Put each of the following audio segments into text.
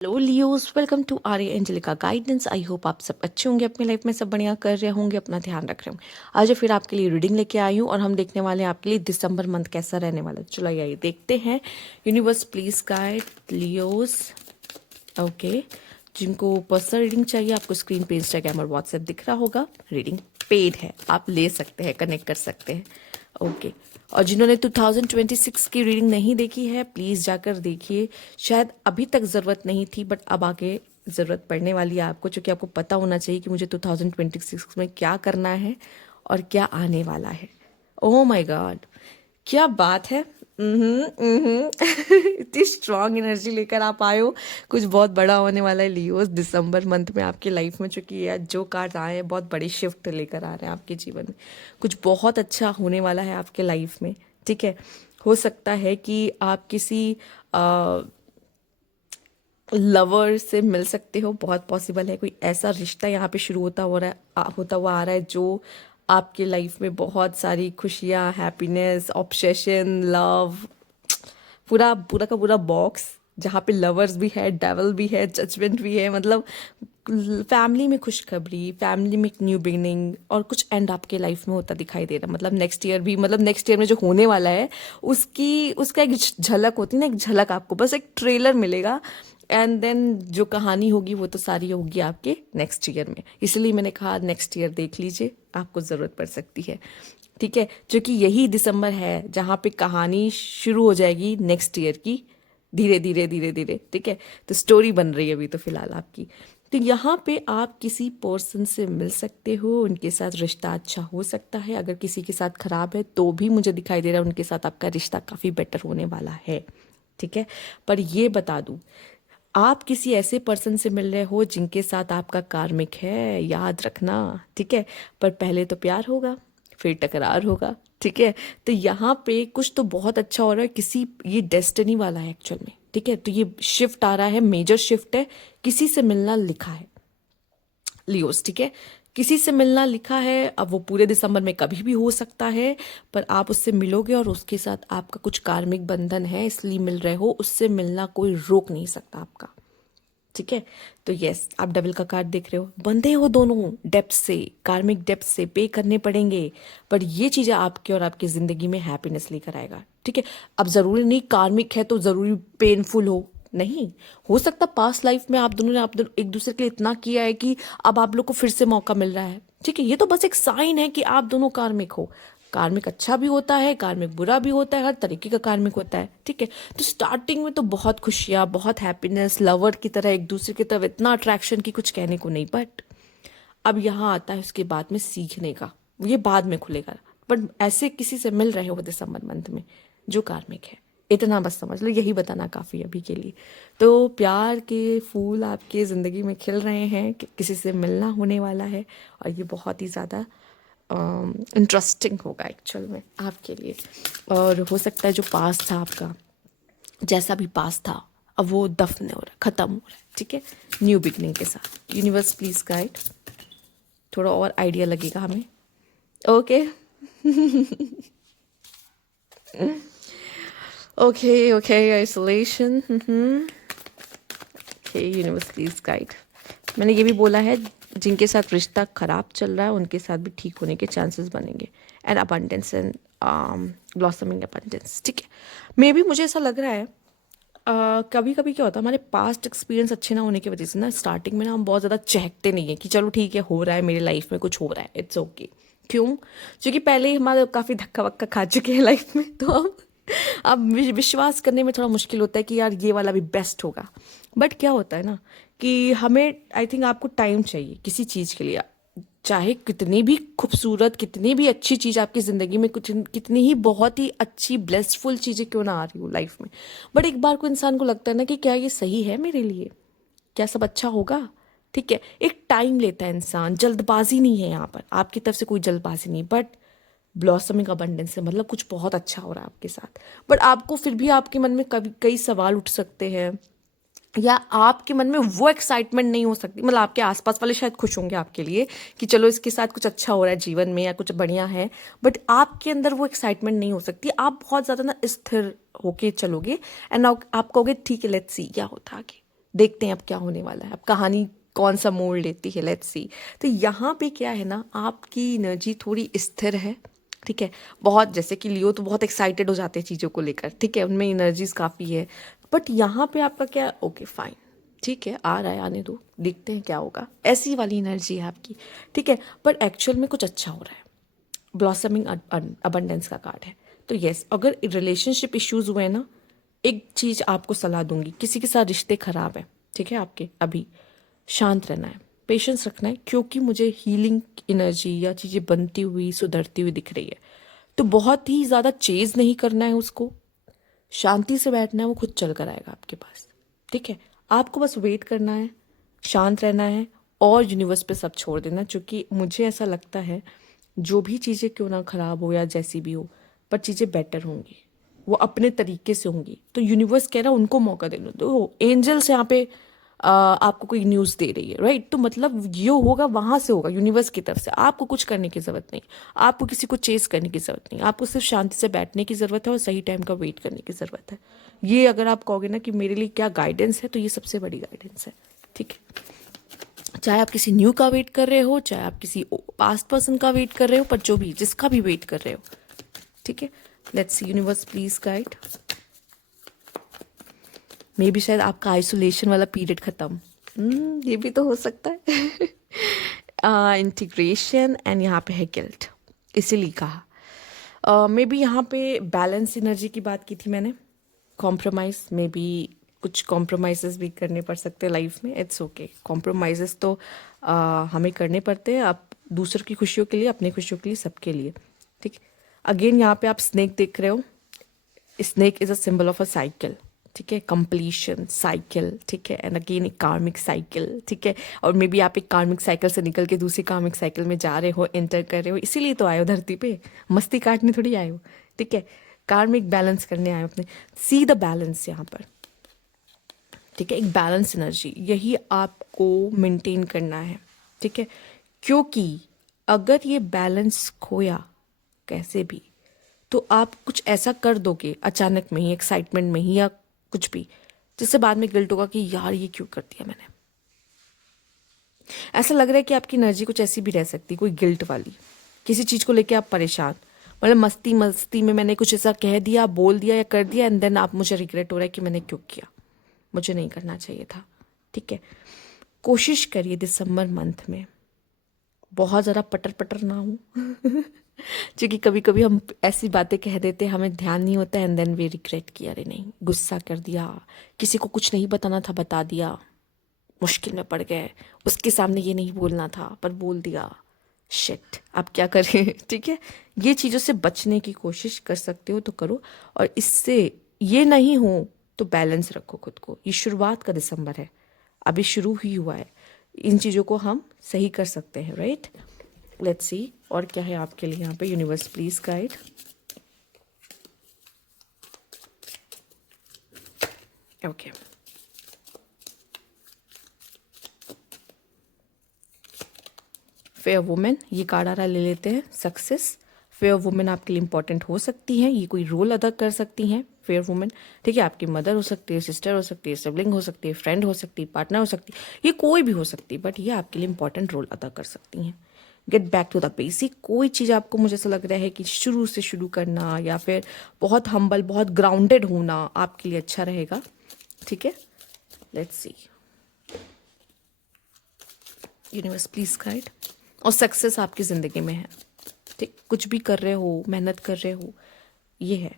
Hello Leos, welcome to Arya Angelica guidance. I hope आप सब अच्छे होंगे, अपनी लाइफ में सब बढ़िया कर रहे होंगे, अपना ध्यान रख रहे होंगे। आज फिर आपके लिए रीडिंग लेके आई हूँ और हम देखने वाले हैं आपके लिए दिसंबर मंथ कैसा रहने वाला है। चलो आइए देखते हैं। Universe please guide Leos. Okay, जिनको पर्सनल रीडिंग चाहिए आपको स्क्रीन पे इंस्टाग्राम और व्हाट्सएप दिख रहा होगा। रीडिंग पेड है, आप ले सकते हैं, कनेक्ट कर सकते हैं। ओके, और जिन्होंने 2026 की रीडिंग नहीं देखी है प्लीज़ जाकर देखिए। शायद अभी तक ज़रूरत नहीं थी बट अब आगे ज़रूरत पड़ने वाली है आपको, क्योंकि आपको पता होना चाहिए कि मुझे 2026 में क्या करना है और क्या आने वाला है। ओह माय गॉड, क्या बात है। इतनी स्ट्रांग एनर्जी लेकर आप आए हो। कुछ बहुत बड़ा होने वाला है लियोस दिसंबर मंथ में आपकी लाइफ में, चूंकि ये जो कार्ड आए हैं बहुत बड़ी शिफ्ट लेकर आ रहे हैं आपके जीवन में। कुछ बहुत अच्छा होने वाला है आपके लाइफ में। ठीक है, हो सकता है कि आप किसी लवर से मिल सकते हो, बहुत पॉसिबल है। कोई ऐसा रिश्ता यहाँ पे शुरू होता हुआ आ रहा है जो आपके लाइफ में बहुत सारी खुशियाँ, हैप्पीनेस, ऑब्सेशन, लव, पूरा पूरा का पूरा बॉक्स, जहाँ पे लवर्स भी है, डेवल भी है, जजमेंट भी है। मतलब फैमिली में खुशखबरी, फैमिली में एक न्यू बिगिनिंग और कुछ एंड आपके लाइफ में होता दिखाई दे रहा। मतलब नेक्स्ट ईयर भी, मतलब नेक्स्ट ईयर में जो होने वाला है उसका एक झलक होती है ना, एक झलक आपको, बस एक ट्रेलर मिलेगा। एंड देन जो कहानी होगी वो तो सारी होगी आपके नेक्स्ट ईयर में। इसलिए मैंने कहा नेक्स्ट ईयर देख लीजिए, आपको ज़रूरत पड़ सकती है। ठीक है, क्योंकि यही दिसंबर है जहाँ पे कहानी शुरू हो जाएगी नेक्स्ट ईयर की, धीरे धीरे धीरे धीरे। ठीक है, तो स्टोरी बन रही है अभी तो फिलहाल आपकी। तो यहाँ पे आप किसी पर्सन से मिल सकते हो, उनके साथ रिश्ता अच्छा हो सकता है। अगर किसी के साथ खराब है तो भी मुझे दिखाई दे रहा है उनके साथ आपका रिश्ता काफ़ी बेटर होने वाला है। ठीक है, पर ये बता दूँ, आप किसी ऐसे पर्सन से मिल रहे हो जिनके साथ आपका कार्मिक है, याद रखना। ठीक है, पर पहले तो प्यार होगा, फिर टकरार होगा। ठीक है, तो यहाँ पे कुछ तो बहुत अच्छा हो रहा है, किसी, ये डेस्टिनी वाला है एक्चुअल में। ठीक है, तो ये शिफ्ट आ रहा है, मेजर शिफ्ट है, किसी से मिलना लिखा है लियोस। ठीक है, किसी से मिलना लिखा है। अब वो पूरे दिसंबर में कभी भी हो सकता है, पर आप उससे मिलोगे और उसके साथ आपका कुछ कार्मिक बंधन है, इसलिए मिल रहे हो। उससे मिलना कोई रोक नहीं सकता आपका। ठीक है, तो यस, आप डबल का कार्ड देख रहे हो, बंधे हो दोनों डेप्थ से, कार्मिक डेप्थ से पे करने पड़ेंगे। पर ये चीज़ें आपके और आपकी ज़िंदगी में हैप्पीनेस लेकर आएगा। ठीक है, अब ज़रूरी नहीं कार्मिक है तो ज़रूरी पेनफुल नहीं हो सकता पास्ट लाइफ में आप दोनों एक दूसरे के लिए इतना किया है कि अब आप लोग को फिर से मौका मिल रहा है। ठीक है, ये तो बस एक साइन है कि आप दोनों कार्मिक हो। कार्मिक अच्छा भी होता है, कार्मिक बुरा भी होता है, हर तरीके का कार्मिक होता है। ठीक है, तो स्टार्टिंग में तो बहुत खुशियाँ, बहुत हैप्पीनेस, लवर की तरह एक दूसरे की तरफ इतना अट्रैक्शन की कुछ कहने को नहीं। बट अब यहाँ आता है उसके बाद में सीखने का, ये बाद में खुलेगा। बट ऐसे किसी से मिल रहे हो दिसंबर मंथ में जो कार्मिक है, इतना बस समझ लो, यही बताना काफ़ी अभी के लिए। तो प्यार के फूल आपके ज़िंदगी में खिल रहे हैं, किसी से मिलना होने वाला है और ये बहुत ही ज़्यादा इंटरेस्टिंग होगा एक्चुअल में आपके लिए। और हो सकता है जो पास था आपका, जैसा भी पास था, अब वो दफन हो रहा है, ख़त्म हो रहा है। ठीक है, न्यू बिगनिंग के साथ। यूनिवर्स प्लीज गाइड, थोड़ा और आइडिया लगेगा हमें। Okay okay okay, isolation. Okay, universe please guide. मैंने ये भी बोला है जिनके साथ रिश्ता खराब चल रहा है उनके साथ भी ठीक होने के चांसेस बनेंगे। And abundance and blossoming abundance. ठीक है, मे भी मुझे ऐसा लग रहा है कभी कभी क्या होता है, हमारे पास्ट एक्सपीरियंस अच्छे ना होने की वजह से ना, स्टार्टिंग में ना हम बहुत ज़्यादा चहकते नहीं है कि चलो ठीक है, हो रहा है मेरी लाइफ में, कुछ हो रहा है, इट्स ओके। क्यों? क्योंकि पहले ही हमारा काफ़ी धक्का वक्का खा चुके हैं लाइफ में, तो अब विश्वास करने में थोड़ा मुश्किल होता है कि यार ये वाला भी बेस्ट होगा। बट क्या होता है ना कि हमें, आई थिंक आपको टाइम चाहिए किसी चीज़ के लिए। चाहे कितनी भी खूबसूरत, कितनी भी अच्छी चीज़ आपकी ज़िंदगी में, कुछ कितनी ही बहुत ही अच्छी ब्लेसफुल चीज़ें क्यों ना आ रही हो लाइफ में, बट एक बार को इंसान को लगता है ना कि क्या ये सही है मेरे लिए, क्या सब अच्छा होगा। ठीक है, एक टाइम लेता है इंसान, जल्दबाजी नहीं है यहाँ पर, आपकी तरफ से कोई जल्दबाजी नहीं। बट ब्लॉसमिंग अबंडेंस से मतलब कुछ बहुत अच्छा हो रहा है आपके साथ। बट आपको फिर भी आपके मन में कभी कई सवाल उठ सकते हैं, या आपके मन में वो एक्साइटमेंट नहीं हो सकती। मतलब आपके आसपास वाले शायद खुश होंगे आपके लिए कि चलो इसके साथ कुछ अच्छा हो रहा है जीवन में या कुछ बढ़िया है, बट आपके अंदर वो एक्साइटमेंट नहीं हो सकती। आप बहुत ज़्यादा ना स्थिर होके चलोगे एंड आप कहोगे ठीक है, लेट्स सी क्या होता है आगे, देखते हैं अब क्या होने वाला है, अब कहानी कौन सा मोड़ लेती है, लेट्स सी। तो यहाँ पे क्या है ना, आपकी एनर्जी थोड़ी स्थिर है, ठीक है। बहुत, जैसे कि लियो तो बहुत एक्साइटेड हो जाते हैं चीज़ों को लेकर, ठीक है, उनमें एनर्जीज काफ़ी है। बट यहाँ पे आपका क्या, ओके फाइन, ठीक है, आ रहा है, आने दो, देखते हैं क्या होगा, ऐसी वाली एनर्जी है आपकी, ठीक है। पर एक्चुअल में कुछ अच्छा हो रहा है, ब्लॉसमिंग अबंडेंस का कार्ड है। तो यस, अगर रिलेशनशिप इश्यूज हुए हैं ना, एक चीज़ आपको सलाह दूंगी, किसी के साथ रिश्ते खराब है, ठीक है आपके, अभी शांत रहना है, पेशेंस रखना है, क्योंकि मुझे हीलिंग एनर्जी या चीज़ें बनती हुई सुधरती हुई दिख रही है। तो बहुत ही ज़्यादा चेज नहीं करना है उसको, शांति से बैठना है, वो खुद चल कर आएगा आपके पास, ठीक है। आपको बस वेट करना है, शांत रहना है, और यूनिवर्स पे सब छोड़ देना, क्योंकि मुझे ऐसा लगता है जो भी चीज़ें क्यों ना खराब हो या जैसी भी हो, पर चीज़ें बेटर होंगी, वो अपने तरीके से होंगी। तो यूनिवर्स कह रहा है उनको मौका दे दो। तो एंजल्स यहाँ पे आपको कोई न्यूज़ दे रही है, राइट। तो मतलब ये होगा, वहाँ से होगा, यूनिवर्स की तरफ से। आपको कुछ करने की ज़रूरत नहीं, आपको किसी को चेस करने की ज़रूरत नहीं, आपको सिर्फ शांति से बैठने की ज़रूरत है और सही टाइम का वेट करने की ज़रूरत है। ये अगर आप कहोगे ना कि मेरे लिए क्या गाइडेंस है, तो ये सबसे बड़ी गाइडेंस है, ठीक है। चाहे आप किसी न्यू का वेट कर रहे हो, चाहे आप किसी पास्ट पर्सन का वेट कर रहे हो, पर जो भी, जिसका भी वेट कर रहे हो, ठीक है। Let's see, universe please guide. May be शायद आपका आइसोलेशन वाला पीरियड खत्म, ये भी तो हो सकता है। इंटीग्रेशन एंड यहाँ पे है गिल्ट, इसीलिए कहा। मे बी यहाँ पे बैलेंस एनर्जी की बात की थी मैंने, कॉम्प्रोमाइज, मे बी कुछ कॉम्प्रोमाइज़ भी करने पड़ सकते हैं लाइफ में, इट्स ओके। कॉम्प्रोमाइज़ तो हमें करने पड़ते हैं, आप दूसरों की खुशियों के लिए, अपनी खुशियों के लिए, सबके लिए, ठीक। अगेन यहाँ पे आप स्नेक देख रहे हो, snake is a symbol of a cycle, ठीक है, कंप्लीशन साइकिल, ठीक है, एंड अगेन एक कार्मिक साइकिल, ठीक है। और मे बी आप एक कार्मिक साइकिल से निकल के दूसरी कार्मिक साइकिल में जा रहे हो, एंटर कर रहे हो, इसीलिए तो आए हो धरती पे, मस्ती काटने थोड़ी आए हो, ठीक है। कार्मिक बैलेंस करने आए हो अपने, सी द बैलेंस यहाँ पर, ठीक है। एक बैलेंस एनर्जी, यही आपको मेंटेन करना है, ठीक है। क्योंकि अगर ये बैलेंस खोया कैसे भी, तो आप कुछ ऐसा कर दोगे अचानक में ही, एक्साइटमेंट में ही, या कुछ भी, जिससे बाद में गिल्ट होगा कि यार ये क्यों कर दिया मैंने। ऐसा लग रहा है कि आपकी एनर्जी कुछ ऐसी भी रह सकती, कोई गिल्ट वाली, किसी चीज़ को लेके आप परेशान, मतलब मस्ती मस्ती में मैंने कुछ ऐसा कह दिया, बोल दिया या कर दिया, एंड देन आप, मुझे रिग्रेट हो रहा है कि मैंने क्यों किया, मुझे नहीं करना चाहिए था, ठीक है। कोशिश करिए दिसंबर मंथ में बहुत ज़्यादा पटर पटर ना हो क्योंकि कभी कभी हम ऐसी बातें कह देते हैं, हमें ध्यान नहीं होता, एंड देन वी रिग्रेट किया, अरे नहीं, गुस्सा कर दिया, किसी को कुछ नहीं बताना था बता दिया, मुश्किल में पड़ गए, उसके सामने ये नहीं बोलना था पर बोल दिया, शिट, अब क्या करें ठीक है। ये चीज़ों से बचने की कोशिश कर सकते हो तो करो, और इससे ये नहीं हो तो बैलेंस रखो खुद को। ये शुरुआत का दिसंबर है, अभी शुरू ही हुआ है, इन चीज़ों को हम सही कर सकते हैं, राइट। लेट्स सी और क्या है आपके लिए यहाँ पे, universe please guide. Okay, fair women, ये कार्ड आ रहा, ले लेते हैं, सक्सेस। फेयर वुमेन आपके लिए इंपॉर्टेंट हो सकती हैं, ये कोई रोल अदा कर सकती हैं फेयर वुमेन, ठीक है। आपकी मदर हो सकती है, सिस्टर हो सकती है, सिबलिंग हो सकती है, फ्रेंड हो सकती है, पार्टनर हो सकती है, ये कोई भी हो सकती है, बट ये आपके लिए इंपॉर्टेंट रोल अदा कर सकती हैं। Get back to the basic, कोई चीज़ आपको, मुझे ऐसा लग रहा है कि शुरू से शुरू करना, या फिर बहुत हम्बल, बहुत ग्राउंडेड होना आपके लिए अच्छा रहेगा, ठीक है। Let's see, universe please guide. और सक्सेस आपकी ज़िंदगी में है, ठीक, कुछ भी कर रहे हो, मेहनत कर रहे हो, ये है।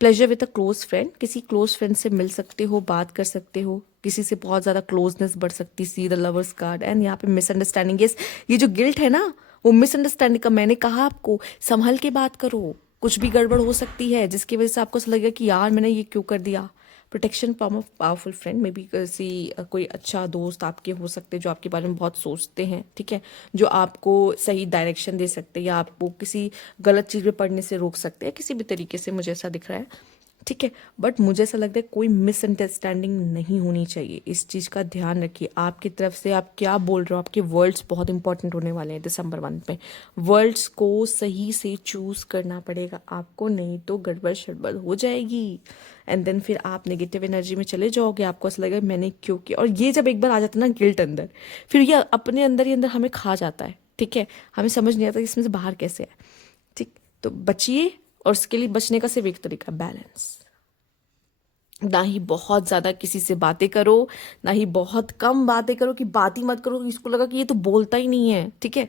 Pleasure with a close friend, किसी क्लोज फ्रेंड से मिल सकते हो, बात कर सकते हो, किसी से बहुत ज़्यादा क्लोजनेस बढ़ सकती, see the lovers card. And यहाँ पे मिसअंडरस्टैंडिंग, ये जो गिल्ट है ना, वो मिसअंडरस्टैंडिंग का, मैंने कहा आपको संभल के बात करो, कुछ भी गड़बड़ हो सकती है जिसकी वजह से आपको ऐसा लगेगा कि यार मैंने ये क्यों कर दिया। Protection from a powerful friend, may be किसी कोई अच्छा दोस्त आपके हो सकते हैं जो आपके बारे में बहुत सोचते हैं, ठीक है, जो आपको सही डायरेक्शन दे सकते हैं, या आपको किसी गलत चीज़ में पढ़ने से रोक सकते हैं, किसी भी तरीके से, मुझे ऐसा दिख रहा है, ठीक है। बट मुझे ऐसा लगता है कोई मिसअंडरस्टैंडिंग नहीं होनी चाहिए, इस चीज़ का ध्यान रखिए। आपकी तरफ से आप क्या बोल रहे हो, आपके वर्ड्स बहुत इंपॉर्टेंट होने वाले हैं दिसंबर मंथ में। वर्ड्स को सही से चूज करना पड़ेगा आपको, नहीं तो गड़बड़ शड़बड़ हो जाएगी। एंड देन फिर आप नेगेटिव एनर्जी में चले जाओगे, आपको ऐसा लगेगा मैंने क्यों किया। और ये जब एक बार आ जाता है ना गिल्ट अंदर, फिर ये अपने अंदर ही अंदर हमें खा जाता है। ठीक है, हमें समझ नहीं आता कि इसमें से बाहर कैसे है। ठीक, तो बचिए। और इसके लिए बचने का सिर्फ एक तरीका, बैलेंस। ना ही बहुत ज्यादा किसी से बातें करो, ना ही बहुत कम बातें करो कि बात ही मत करो, इसको लगा कि ये तो बोलता ही नहीं है। ठीक है,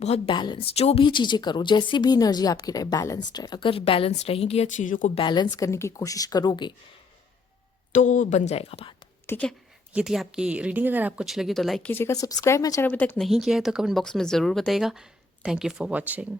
बहुत बैलेंस। जो भी चीजें करो, जैसी भी एनर्जी आपकी रहे, बैलेंस्ड रहे। अगर बैलेंस रहेगी या चीजों को बैलेंस करने की कोशिश करोगे तो बन जाएगा बात। ठीक है, ये थी आपकी रीडिंग। अगर आपको अच्छी लगी तो लाइक कीजिएगा, सब्सक्राइब मेरे चैनल अभी तक नहीं किया है तो कमेंट बॉक्स में ज़रूर बताइएगा। Thank you for watching.